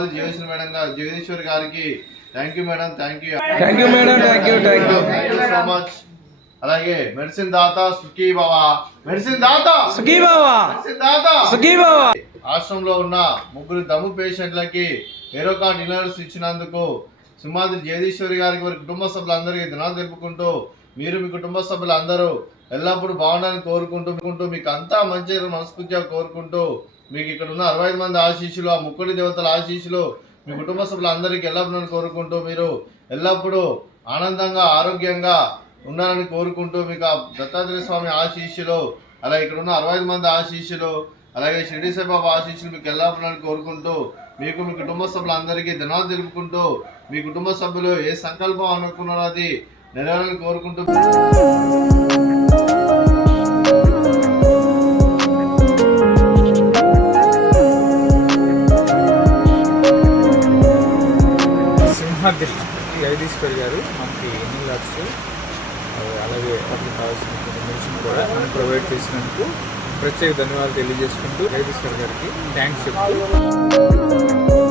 సుమాది జగదీశ్వరి గారికి thank you madam, thank you so much. అలాగే medicine దాత సుఖీ బావా, మెడిసిన్ దాత సుఖీ బావా, మెడిసిన్ దాత సుఖీ బావా. ఆశ్రమంలో ఉన్న 3 దమ్ము పేషెంట్లకి ఏరోకాన్ ఇన్నర్స్ ఇచ్చినందుకు సుమాది జగదీశ్వరి గారికి వారి కుటుంబ సభ్యులందరికీ ధన్యవాదాలు తెలుపుకుంటూ, మీరు మీ కుటుంబ సభ్యులు అందరూ ఎల్లప్పుడూ బాగుండాలని కోరుకుంటూ మీకు అంతా మంచి మనస్ఫూర్తిగా కోరుకుంటూ, మీకు ఇక్కడ ఉన్న 65 మంది ఆశీస్సులు, ఆ ముక్కుడి దేవతల ఆశీస్సులు మీ కుటుంబ సభ్యులందరికీ ఎల్లప్పుడూ కోరుకుంటూ, మీరు ఎల్లప్పుడూ ఆనందంగా ఆరోగ్యంగా ఉండాలని కోరుకుంటూ, మీకు ఆ దత్తాత్రేయ స్వామి ఆశీస్సులు, అలాగే ఇక్కడ ఉన్న 65 మంది ఆశీస్సులు, అలాగే షిరిడి సాయిబాబా ఆశీస్సులు మీకు ఎల్లప్పుడూ కోరుకుంటూ, మీకు మీ కుటుంబ సభ్యులందరికీ ధన్యవాదాలు తెలుపుకుంటూ, మీ కుటుంబ సభ్యులు ఏ సంకల్పం అనుకున్నారో అది నెరవేరాలని కోరుకుంటూ. సింహాద్రి జగదీశ్వరి గారు మనకి ఎన్ని లాక్స్ అలాగే వాటికి కావాల్సిన మెడిసిన్ కూడా మనం ప్రొవైడ్ చేసినందుకు ప్రత్యేక ధన్యవాదాలు తెలియజేసుకుంటూ జగదీశ్వరి గారికి థ్యాంక్స్ చెప్తూ